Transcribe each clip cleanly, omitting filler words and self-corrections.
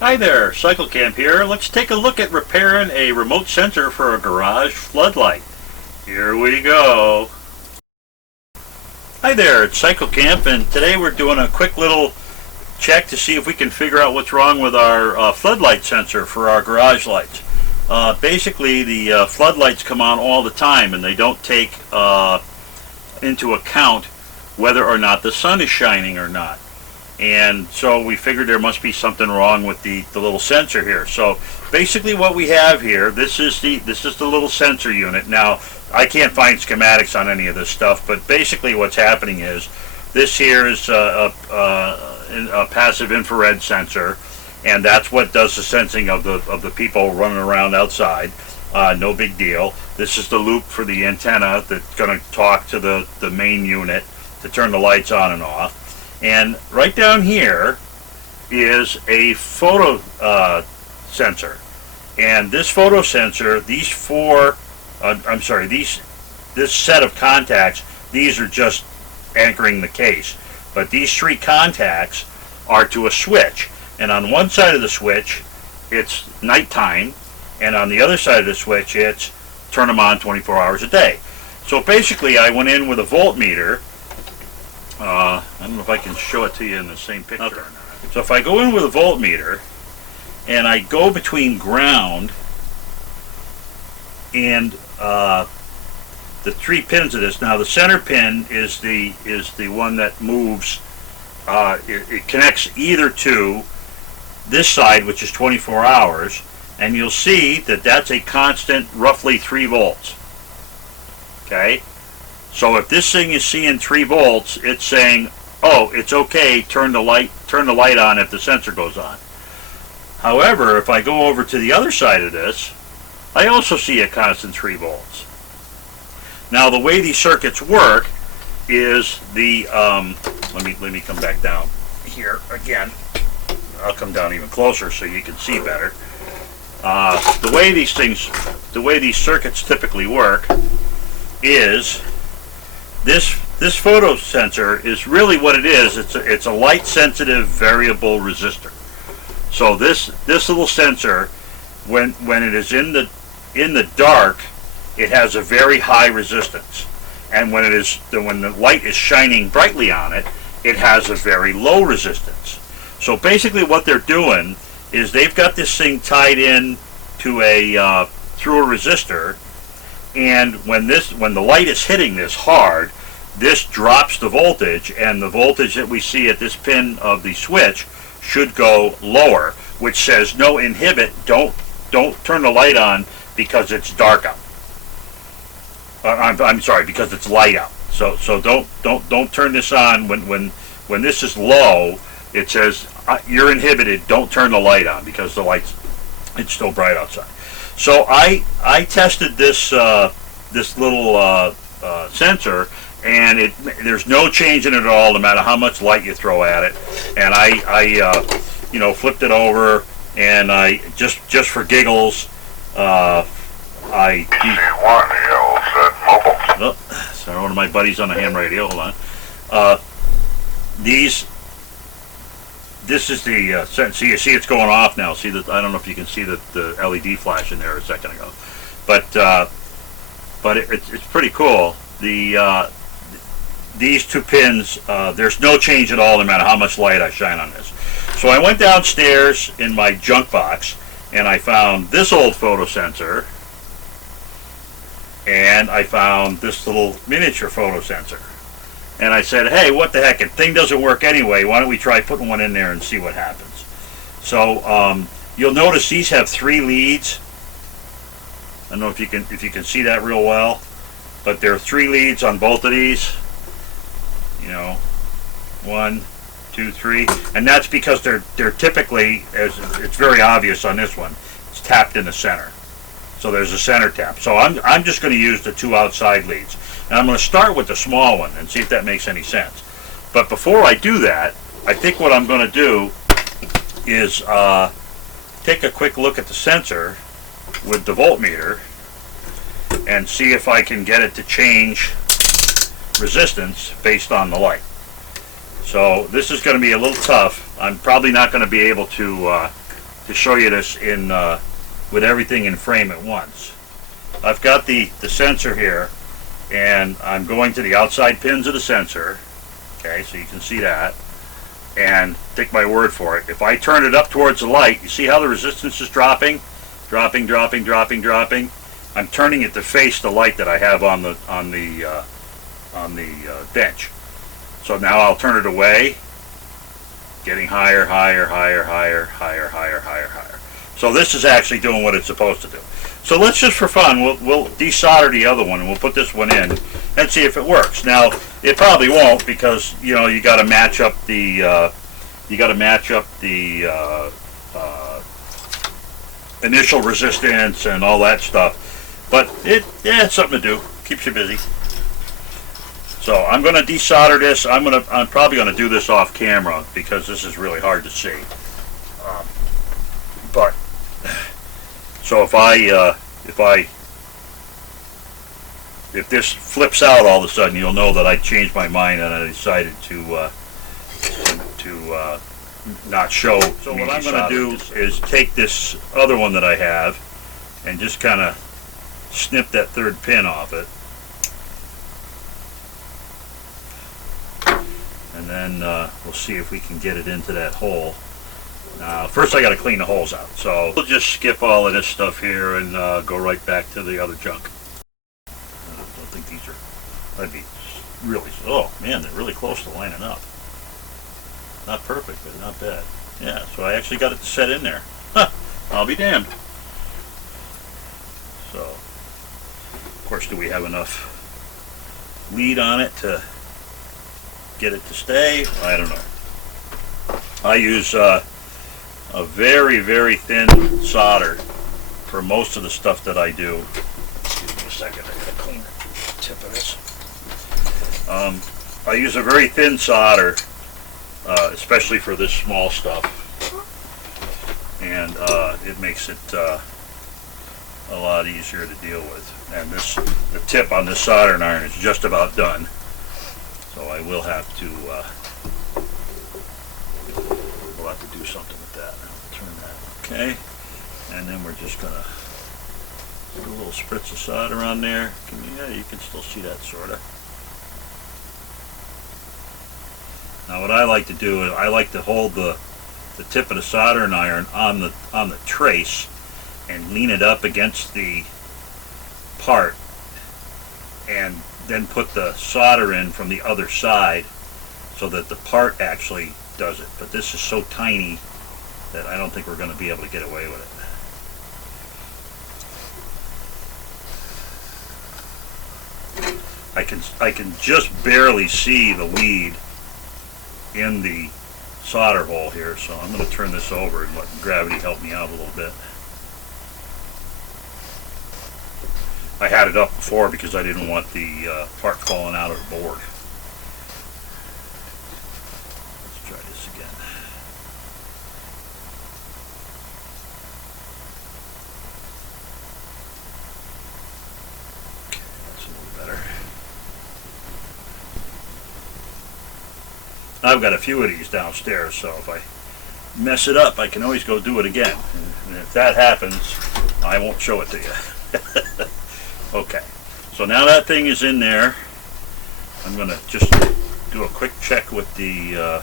Hi there, Cycle Camp here. Let's take a look at repairing a remote sensor for a garage floodlight. Here we go. Hi there, it's Cycle Camp, and today we're doing a quick little check to see if we can figure out what's wrong with our floodlight sensor for our garage lights. Basically, the floodlights come on all the time, and they don't take into account whether or not the sun is shining or not. And so we figured there must be something wrong with the little sensor here. So basically what we have here, this is the little sensor unit. Now I can't find schematics on any of this stuff, but basically what's happening is this here is a passive infrared sensor, and that's what does the sensing of the people running around outside. No big deal. This is the loop for the antenna that's going to talk to the main unit to turn the lights on and off. And right down here is a photo sensor, and this photo sensor, this set of contacts, these are just anchoring the case, but these three contacts are to a switch, and on one side of the switch it's nighttime, and on the other side of the switch it's turn them on 24 hours a day. So basically I went in with a voltmeter. I don't know if I can show it to you in the same picture or not. So if I go in with a voltmeter and I go between ground and the three pins of this, now the center pin is the one that moves. It connects either to this side, which is 24 hours, and you'll see that that's a constant roughly 3 volts. Okay? So if this thing is seeing 3 volts, it's saying, oh, it's okay, turn the light on if the sensor goes on. However, if I go over to the other side of this, I also see a constant 3 volts. Now the way these circuits work is the let me come back down here again. I'll come down even closer so you can see better. The way these circuits typically work is this photo sensor is really what it is. It's a light sensitive variable resistor. So this little sensor, when it is in the dark, it has a very high resistance, and when the light is shining brightly on it, it has a very low resistance. So basically what they're doing is they've got this thing tied in to through a resistor, and when the light is hitting this hard, this drops the voltage, and the voltage that we see at this pin of the switch should go lower, which says no, inhibit, don't turn the light on because it's dark out. I'm sorry, because it's light out. So don't turn this on when this is low. It says you're inhibited. Don't turn the light on because it's still bright outside. So I tested this little sensor, and there's no change in it at all, no matter how much light you throw at it. And I flipped it over, and I just for giggles, sorry, one of my buddies on the ham radio. Hold on. This is the see, you see it's going off now. See that? I don't know if you can see the LED flash in there a second ago, but it's pretty cool. These two pins, there's no change at all, no matter how much light I shine on this. So I went downstairs in my junk box, and I found this old photo sensor, and I found this little miniature photo sensor. And I said, hey, what the heck, the thing doesn't work anyway, why don't we try putting one in there and see what happens. So you'll notice these have 3 leads. I don't know if you can see that real well, but there are 3 leads on both of these. 1, 2, 3, and that's because they're typically, as it's very obvious on this one, it's tapped in the center. So there's a center tap. So I'm just going to use the 2 outside leads, and I'm going to start with the small one and see if that makes any sense. But before I do that, I think what I'm going to do is take a quick look at the sensor with the voltmeter and see if I can get it to change resistance based on the light. So this is going to be a little tough. I'm probably not going to be able to to show you this in with everything in frame at once. I've got the sensor here, and I'm going to the outside pins of the sensor. Okay, so you can see that, and take my word for it. If I turn it up towards the light, you see how the resistance is dropping, dropping. I'm turning it to face the light that I have on the bench. So now I'll turn it away, getting higher. So this is actually doing what it's supposed to do. So let's just, for fun, we'll desolder the other one, and we'll put this one in and see if it works. Now it probably won't, because you got to match up the initial resistance and all that stuff. But it's something to do. Keeps you busy. So I'm going to desolder this. I'm probably going to do this off camera, because this is really hard to see. But so if this flips out all of a sudden, you'll know that I changed my mind and I decided to not show. So what I'm going to do is take this other one that I have and just kind of snip that third pin off it, and then we'll see if we can get it into that hole. First I got to clean the holes out, so we'll just skip all of this stuff here and go right back to the other junk. I don't think these are, that'd be really, oh man, they're really close to lining up. Not perfect, but not bad. Yeah, so I actually got it set in there. Huh, I'll be damned. So, of course, do we have enough lead on it to get it to stay? I don't know. I use a very, very thin solder for most of the stuff that I do. Give me a second, I gotta clean the tip of this. I use a very thin solder, especially for this small stuff, and it makes it a lot easier to deal with. And the tip on this soldering iron is just about done, so I will have to do something with that. Turn that, okay, and then we're just gonna put a little spritz of solder on there. Yeah, you can still see that sorta. Now what I like to do is I like to hold the tip of the soldering iron on the trace and lean it up against the part, and then put the solder in from the other side so that the part actually does it. But this is so tiny that I don't think we're going to be able to get away with it. I can just barely see the lead in the solder hole here, so I'm going to turn this over and let gravity help me out a little bit. I had it up before because I didn't want the part falling out of the board. Let's try this again. Okay, that's a little better. I've got a few of these downstairs, so if I mess it up, I can always go do it again. And if that happens, I won't show it to you. Okay, so now that thing is in there, I'm going to just do a quick check with the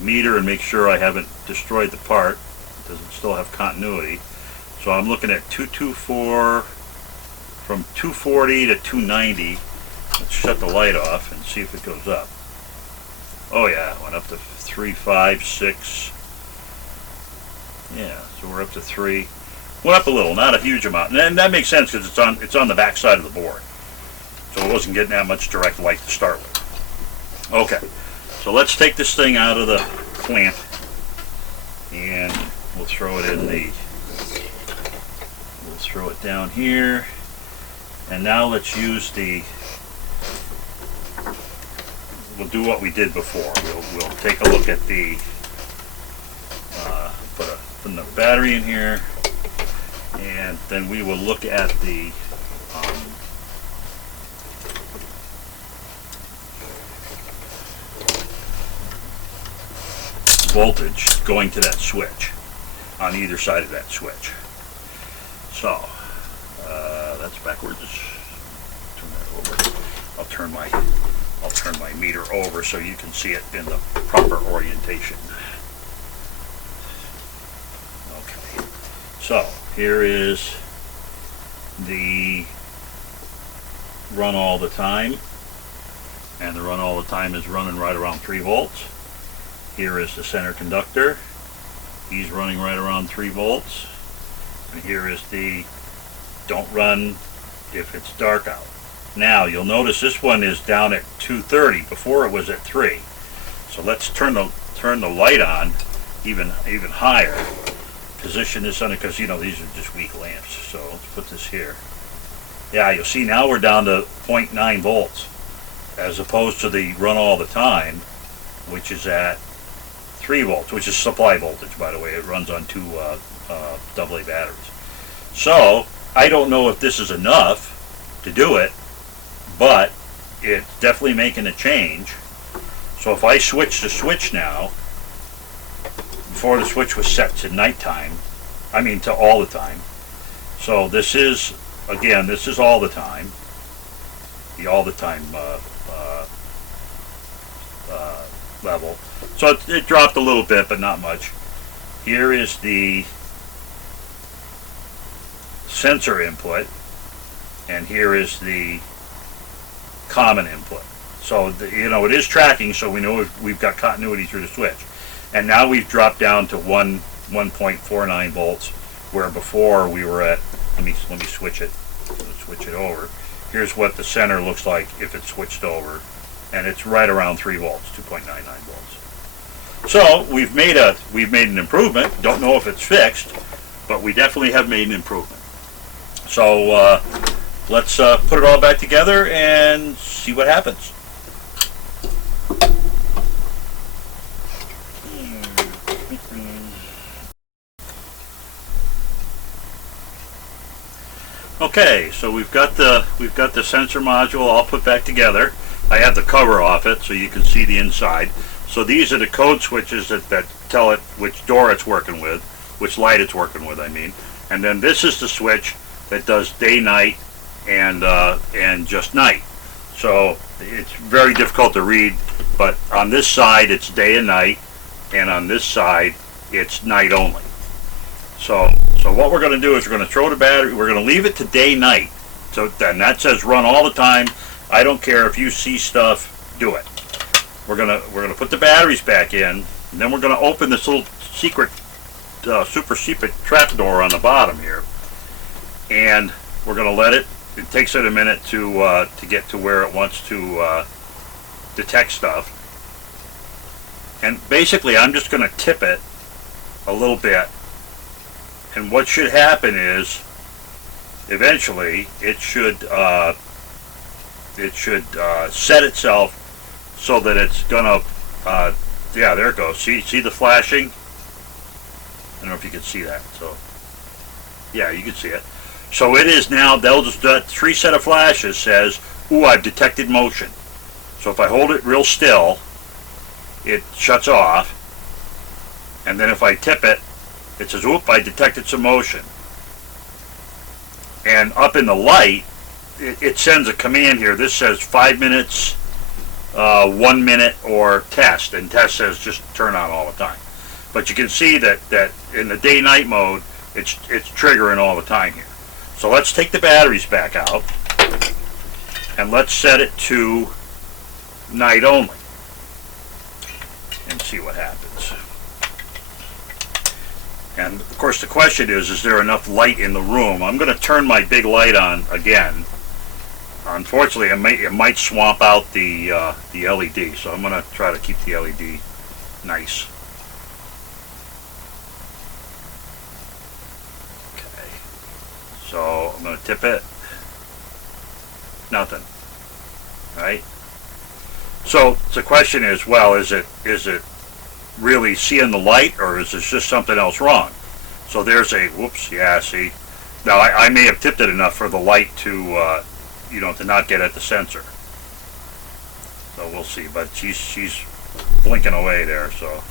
meter and make sure I haven't destroyed the part. Does it still have continuity? So I'm looking at 224 from 240 to 290. Let's shut the light off and see if it goes up. Oh yeah, it went up to 356. Yeah, so we're up to 3. Went up a little, not a huge amount, and that makes sense because it's on the back side of the board, so it wasn't getting that much direct light to start with. Okay, so let's take this thing out of the clamp, and we'll throw it in the. We'll throw it down here, and now let's use the. We'll do what we did before. We'll take a look at the. Put the battery in here. And then we will look at the voltage going to that switch on either side of that switch. So that's backwards. Turn that over. I'll turn my meter over so you can see it in the proper orientation. Okay. So here is the run all the time, and the run all the time is running right around 3 volts. Here is the center conductor. He's running right around 3 volts. And here is the don't run if it's dark out. Now you'll notice this one is down at 230. Before it was at 3. So let's turn the light on even higher. Position this on it, because you know these are just weak lamps. So let's put this here. Yeah, you'll see now we're down to 0.9 volts as opposed to the run all the time, which is at 3 volts, which is supply voltage, by the way. It runs on 2 AA batteries. So I don't know if this is enough to do it, but it's definitely making a change. So if I switch the switch now, before the switch was set to nighttime, I mean to all the time. So this is, again, this is all the time. The all the time level. So it dropped a little bit, but not much. Here is the sensor input, and here is the common input. So you know it is tracking, so we know we've got continuity through the switch. And now we've dropped down to 1.49 volts, where before we were at. Let me switch it. Let's switch it over. Here's what the center looks like if it's switched over, and it's right around 3 volts, 2.99 volts. So we've made an improvement. Don't know if it's fixed, but we definitely have made an improvement. So let's put it all back together and see what happens. Okay, so we've got the sensor module all put back together. I have the cover off it so you can see the inside. So these are the code switches that tell it which door it's working with, which light it's working with, I mean. And then this is the switch that does day, night, and just night. So it's very difficult to read, but on this side it's day and night, and on this side it's night only. So what we're going to do is we're going to throw the battery, we're going to leave it to day night. So then that says run all the time. I don't care if you see stuff, do it. We're gonna put the batteries back in, and then we're going to open this little secret super secret trap door on the bottom here, and we're going to let it. It takes it a minute to get to where it wants to detect stuff. And basically, I'm just going to tip it a little bit. And what should happen is, eventually, it should set itself so that it's gonna. Yeah, there it goes. See the flashing? I don't know if you can see that. So, yeah, you can see it. So it is now. They'll just that 3 set of flashes says, "Ooh, I've detected motion." So if I hold it real still, it shuts off, and then if I tip it, it says, "Oop, I detected some motion." And up in the light, it sends a command here. This says 5 minutes, 1 minute, or test. And test says just turn on all the time. But you can see that in the day-night mode, it's triggering all the time here. So let's take the batteries back out, and let's set it to night only, and see what happens. And of course the question is there enough light in the room? I'm going to turn my big light on again. Unfortunately, it might swamp out the LED, so I'm going to try to keep the LED nice. Okay, so I'm going to tip it. Nothing. Right? So the question is, well, is it really seeing the light, or is this just something else wrong? So there's a whoops. Yeah, see. Now I may have tipped it enough for the light to to not get at the sensor. So we'll see. But she's blinking away there. So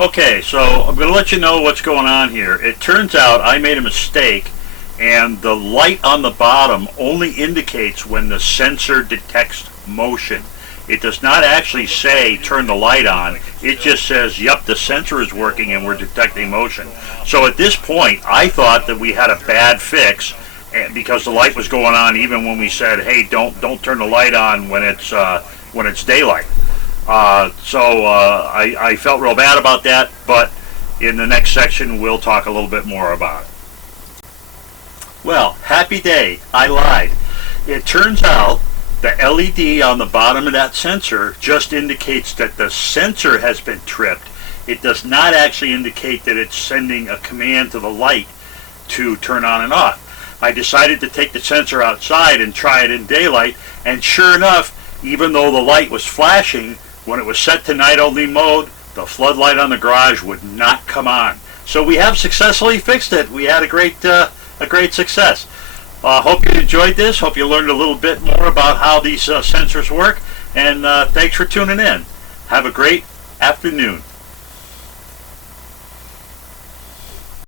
Okay, so I'm going to let you know what's going on here. It turns out I made a mistake, and the light on the bottom only indicates when the sensor detects motion. It does not actually say turn the light on. It just says, yep, the sensor is working and we're detecting motion. So at this point, I thought that we had a bad fix because the light was going on even when we said, hey, don't turn the light on when it's daylight. I felt real bad about that, but in the next section we'll talk a little bit more about it. Well, happy day, I lied. It turns out the LED on the bottom of that sensor just indicates that the sensor has been tripped. It does not actually indicate that it's sending a command to the light to turn on and off. I decided to take the sensor outside and try it in daylight, and sure enough, even though the light was flashing, when it was set to night only mode, the floodlight on the garage would not come on. So we have successfully fixed it. We had a great success. Hope you enjoyed this. Hope you learned a little bit more about how these sensors work. And thanks for tuning in. Have a great afternoon.